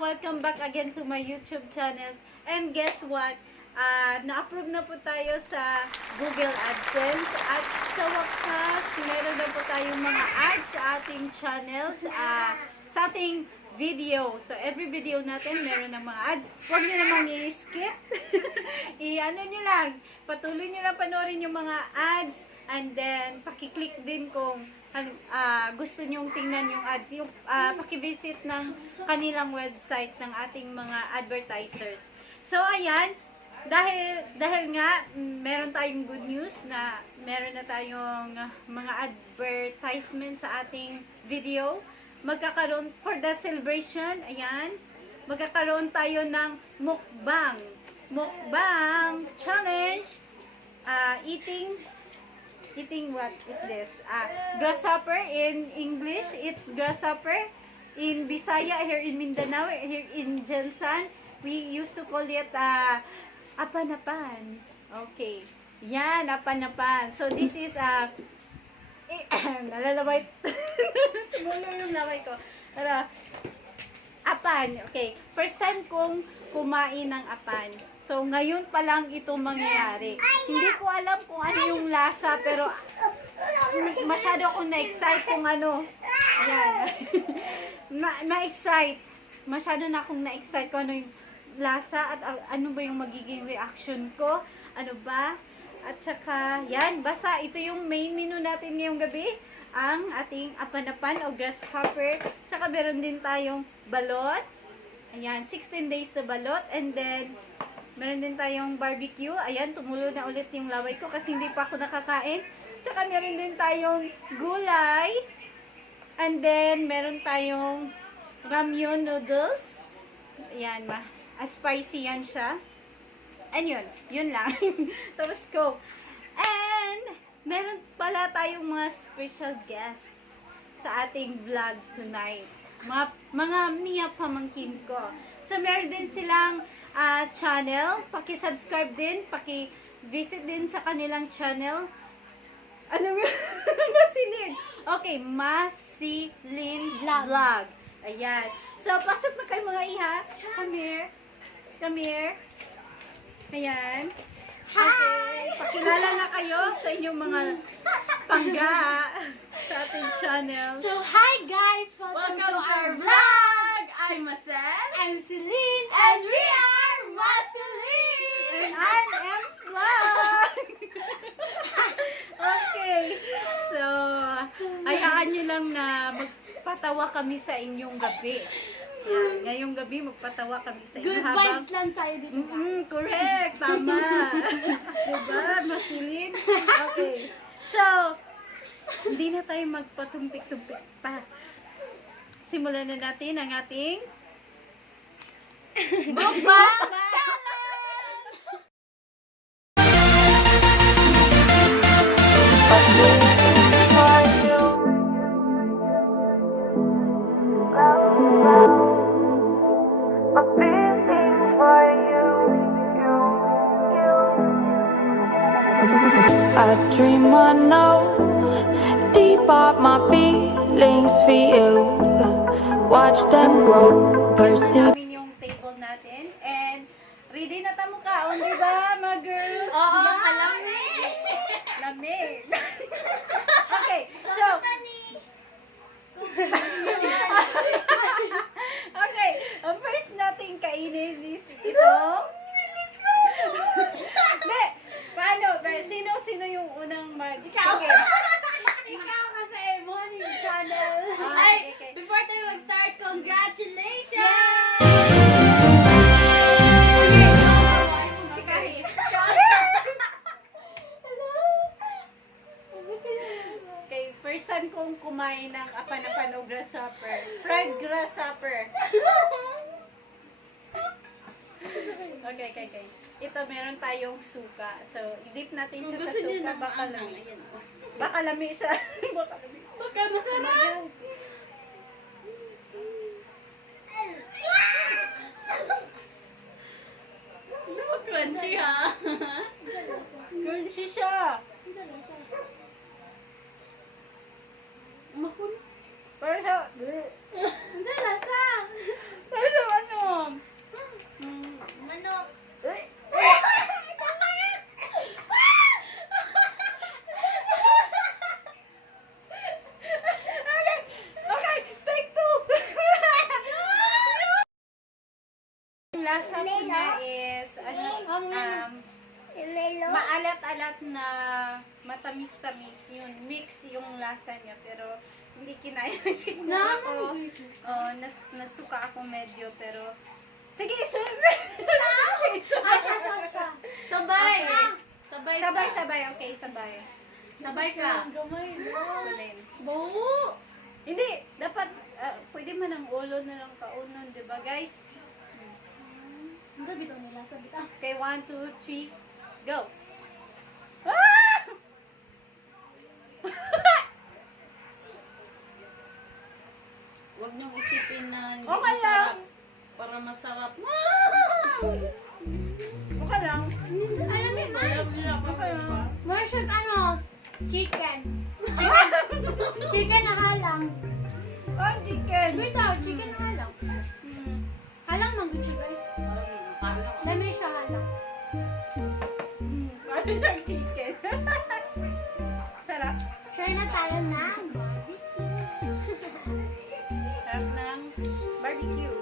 Welcome back again to my YouTube channel. And guess what? Na-approve na po tayo sa Google AdSense. At sa wakas, meron na po tayong mga ads sa ating channel, sa ating video. So, every video natin, meron ng mga ads. Huwag nyo namang i-skip. I-ano nyo lang. Patuloy nyo lang panoorin yung mga ads. And then, pakiclick din kung gusto nyong tingnan yung ads. Yung pakivisit ng kanilang website ng ating mga advertisers. So, ayan. Dahil nga, meron tayong good news na meron na tayong mga advertisement sa ating video. Magkakaroon, for that celebration, ayan, magkakaroon tayo ng mukbang. Mukbang challenge. Eating what is this? Grasshopper in English, it's grasshopper. In Bisaya, here in Mindanao, here in Jensan, we used to call it apanapan. Okay. Yan, apanapan. So, this is nalalaway. Sumulo yung laway ko. Apan. Okay. First time kong kumain ng apan. So, ngayon pa lang ito mangyayari. Hindi ko alam kung ano yung lasa, pero masyado akong na-excite kung ano. Ayan. Ma-excite. Masyado na akong na-excite kung ano yung lasa at ano ba yung magiging reaction ko. Ano ba? At saka, yan. Basta, ito yung main menu natin ngayong gabi. Ang ating apanapan o grasshopper. Tsaka meron din tayong balot. Ayan, 16 days na balot. And then, meron din tayong barbecue. Ayan, tumulo na ulit yung laway ko kasi hindi pa ako nakakain. Tsaka meron din tayong gulay. And then, meron tayong ramyun noodles. Ayan, spicy yan siya. And yun lang. Tapos ko. And, meron pala tayong mga special guests sa ating vlog tonight. Mga Mia pamangkin ko. So, meron din silang channel. Paki-subscribe din. Paki-visit din sa kanilang channel. Ano nga? Masilin. Okay, Masilin Vlog. Ayan. So, pasok na kayo mga iha. Come here. Come here. Ayan. Okay. Pakilala na kayo sa inyong mga pangga sa ating channel. So, hi guys! Welcome to our vlog! I'm Marcel. I'm Celine. And we are Marceline! And I'm M's Vlog! Okay. So, hayaan nyo lang na magpatawa kami sa inyong gabi. Yan. Ngayong gabi, magpatawa kami sa inyo. Good vibes lang tayo dito guys. Correct. Tama. Diba? Masilin. Okay. So, hindi na tayo magpatumpik-tumpik pa. Simulan na natin ang ating Mukbang challenge! I dream I know deep up my feelings for you. Watch them grow, perceive. namin yung table natin. And ready na tamo ka, di ba, mga girl? Oo, Yan. alamig! Lamig. Okay, so okay, ang first nating kainin is itong Hindi, paano? Sino yung unang mag... Ikaw! Okay. Ikaw kasi morning channel! Ay, okay. Before tayo mag-start, congratulations! Okay, first time kong kumain ng apanapan o grasshopper. Fried grasshopper. Okay. Ito, meron tayong suka. So, i-dip natin siya sa suka. Baka lami siya. Baka masarap! Crunchy ha? Crunchy siya. Mahul. Pero siya, Ang lasa! pero siya ano, lasa po niya is, maalat-alat na matamis-tamis. Yun, mix yung lasa niya. Pero, hindi kinaya. Siguro ako, nasuka ako medyo. Pero, sige, Sabay! Okay. Sabay! Sabay. Okay, sabay. Sabay ka! Alin? Buo! Hindi, dapat, pwede man ang ulo na lang kaunon, di ba guys? Ang sabi to nila, sabi ta. Okay, 1, 2, 3, go! Ah! Huwag niyong isipin na hindi Okay masarap. lang. Para masarap. Okay lang. Alam mo ba? Alam nila pa ba? Version chicken. Chicken na halang. Oh, chicken. Wait daw, chicken na halang. Halang man gusto guys. Dami siya halang. Ano siyang chicken? Sarap. Try na tayo na. Sarap ng barbecue.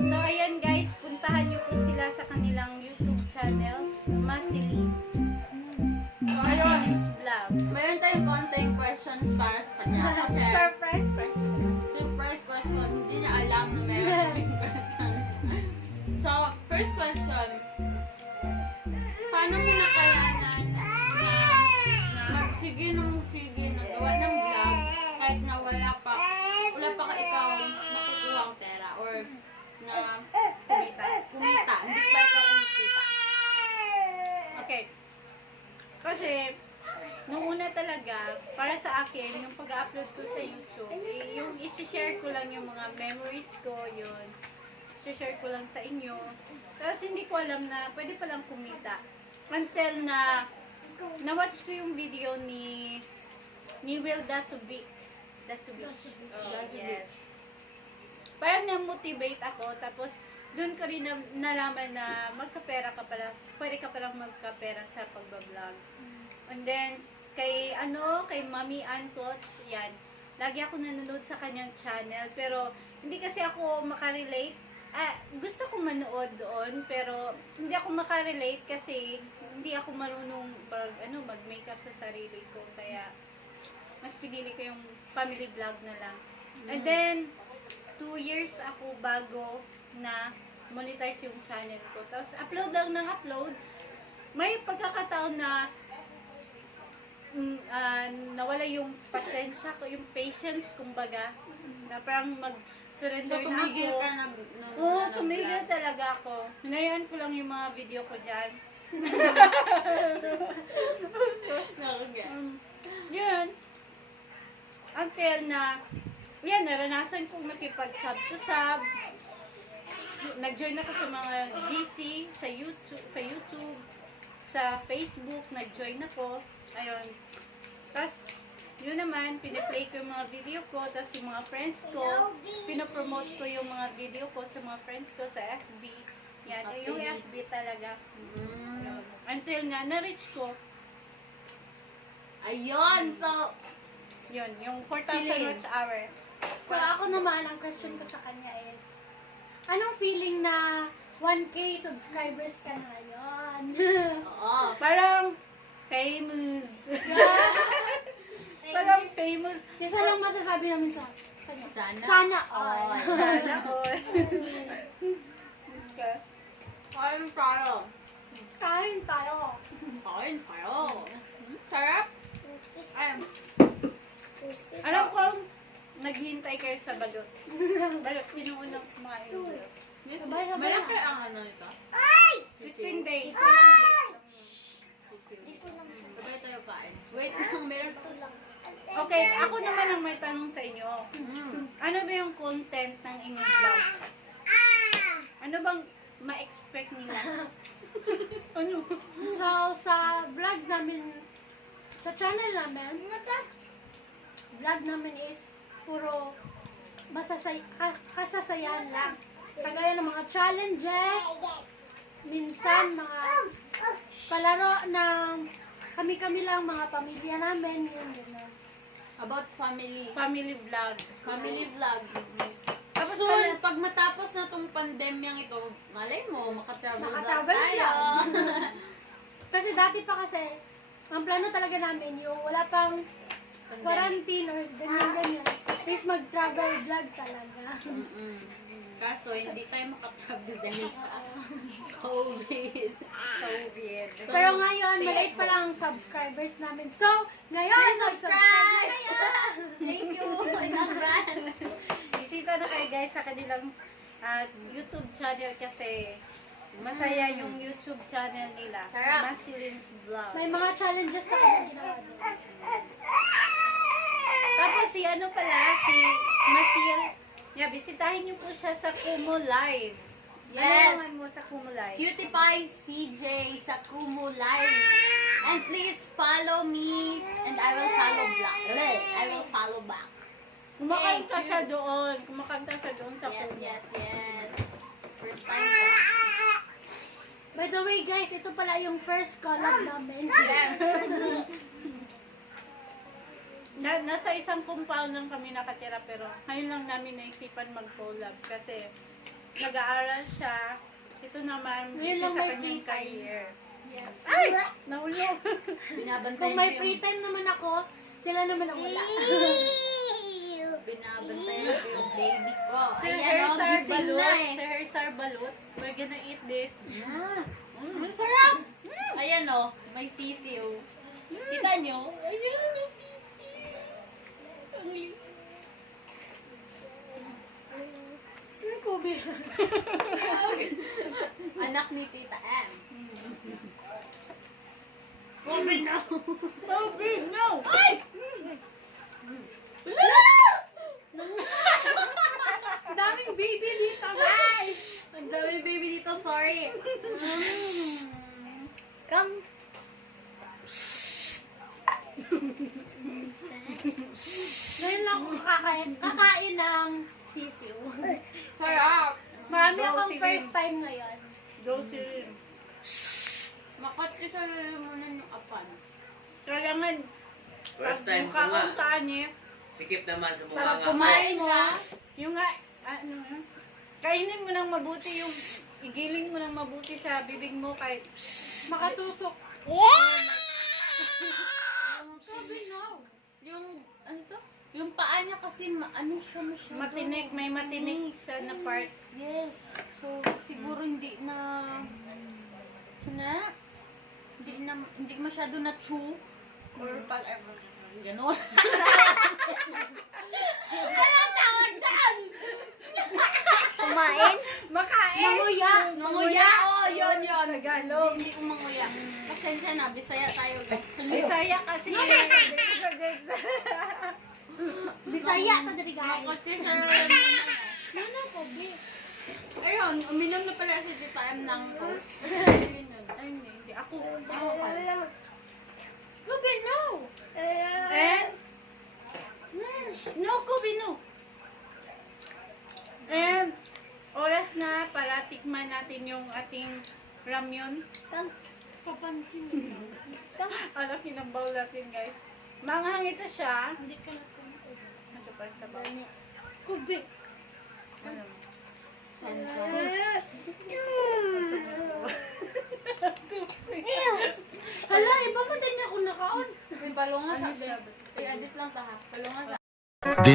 So, ayan guys, puntahan niyo po sila sa kanilang YouTube channel, Masili. So, ayun. Vlog. Mayroon tayong konting questions para sa kanya. Okay. Surprise question. Surprise question. Hindi niya alam na meron kaming questions. So, first question. Paano mo nakayanan na magsige ng gawa ng vlog kahit na wala pa ka ikaw makukuha ang pera or na kumita. Hindi pa ikaw kumita. Okay. Kasi, nung una talaga, para sa akin, yung pag-upload ko sa YouTube, yung isi-share ko lang yung mga memories ko, yun. I-share ko lang sa inyo. Tapos hindi ko alam na pwede palang kumita. Until na na-watch ko yung video ni Will Dasubik. Oh, yes. Parang na-motivate ako. Tapos, doon ko rin nalaman na magkapera ka pala. Pwede ka palang magkapera sa pagbablog. And then, kay Mami Ann Clots, yan. Lagi ako nanonood sa kanyang channel. Pero, hindi kasi ako makarelate. Gusto ko manood doon, pero hindi ako makarelate kasi hindi ako marunong mag-makeup sa sarili ko. Kaya, mas pinili ko yung family vlog na lang. And then, 2 years ako bago na monetize yung channel ko. Tapos, upload lang ng upload. May pagkakataon na nawala yung pasensya ko, yung patience, kumbaga. Na parang surrender So, na tumigil ako. ka na Oo, tumigil talaga ako. Hinayaan ko lang yung mga video ko dyan. Okay. Yun. Until na, yan, naranasan kong nakipag-sub to sub. Nag-join ako sa mga GC, sa YouTube, sa Facebook, nag-join ako. Ayun. Tapos, yun naman, piniplay ko yung mga video ko, tapos yung mga friends ko, pinopromote ko yung mga video ko sa mga friends ko sa FB. Yan, yung FB talaga. Yun. Until nga, na-reach ko, Ayun! So, yun, yung 4,000 Celine. watch hour. So ako naman, ang question ko sa kanya is, anong feeling na 1K subscribers ka na ngayon? oo. Parang famous. Parang famous. Isa lang masasabi namin sa kanya. Sana. Sana all. Sana all. Okay. Kain tayo. Kain tayo. Kain tayo. Sarap. Ay, Alam ko, naghihintay kayo sa balot. Balot, sino unang kumain ng balot? malaki ang ano ito. 16 days. Sabay tayo kain. Wait lang, meron pa lang. Okay, ako naman ang may tanong sa inyo. Mm. Ano ba yung content ng inyong vlog? Ano bang ma-expect nila? Ano? So, sa vlog namin, sa channel namin, vlog namin is puro kasasayan lang. Kagaya ng mga challenges, minsan mga palaro ng kami-kami lang, mga pamilya namin, yun. About family. Family vlog. Family vlog. Tapos Dapat soon, pala- pag matapos na tong pandemyang ito, malay mo, makatravel vlog Makatravel tayo. Kasi dati pa kasi, ang plano talaga namin yung wala pang Pandemic. quarantine or ganyan-ganyan. Please mag-travel vlog talaga. Mm-mm. Kaso, hindi tayo makatravel dahil sa COVID. COVID. So, Pero ngayon, stay maliit at pa home. lang ang subscribers namin. So, ngayon, Please mag-subscribe subscribe! na kayo! Thank you in advance. Bisita na kayo guys sa kanilang YouTube channel kasi masaya yung YouTube channel nila. Sarap. Masilyn's Vlog. May mga challenges na kami ginawa doon. Tapos si ano pala, si Masil. Yeah, bisitahin niyo po siya sa Kumu Live. Yes. Ano mo sa Kumu Live? Cutie Pie CJ sa Kumu Live. And please follow me and I will follow back. I will follow back. Kumakanta Thank you. siya doon. Kumakanta siya doon sa Yes, Kumu. yes. First time ko. By the way, guys, ito pala yung first collab namin. Yes. Nasa isang compound lang kami nakatira pero ngayon lang namin naisipan mag-collab kasi nag-aaral siya. Ito naman Ngayon isa lang sa may kanyang free time. career. Yes. Ay! Nahulog! Binabantayan Kung ko may yung, free time naman ako, sila naman ang wala. binabantayan ko yung baby ko. Sir Ayan o, Hersar gising na Balut. eh. Sir Hersar Balut. We're gonna eat this. Ang sarap! Ayan o, may sisiw. Kita nyo? Ayan, may sisiw. Ang liit. Ano ko, Bi? Anak ni Tita M. Kobe, no! Kobe, no! Ay! Ang daming baby dito, guys! Ang dami baby dito, sorry. Come! Ngayon lang ako kakain ng sisiw. Sarap. Marami Go, akong sige. first time ngayon. Jocelyn. Makatisa muna yung apan. Kailangan, First time ko pag nga. mukha ka niya, Sikip naman sa mukha Pag nga. kumain ka, yung nga, kainin mo ng mabuti yung, igiling mo ng mabuti sa bibig mo kahit Makatusok. sabi no. Yung, ano to? Yung paa niya kasi, ano siya masyado. matinik, may matinik siya na part. Yes. So, siguro hindi na, hindi masyado na chew. Or pag, gano'n. Kumain? Makain? Manguya. Manguya, oh, yun. Tagalog. Hindi ko manguya. Pasensya na, Bisaya tayo. Bisaya kasi. Bisaya ka dali, guys. Kasi sa Ano ko, Bi? ayun, uminom na pala si Tita M ng Coke. Yun yun. Ay, hindi. Ako. Look at no! And? No, Kobe, no. And, oras na para tikman natin yung ating ramyun. Papansin mo. Alam, kinabaw natin, guys. Manghang ito siya. Hindi ka na kumain. Ito pa sa baw. Kubi. Ano? Hala, iba pa din ako nakaon. Yung palunga sabi. I-edit lang ta ha. Palunga sa. The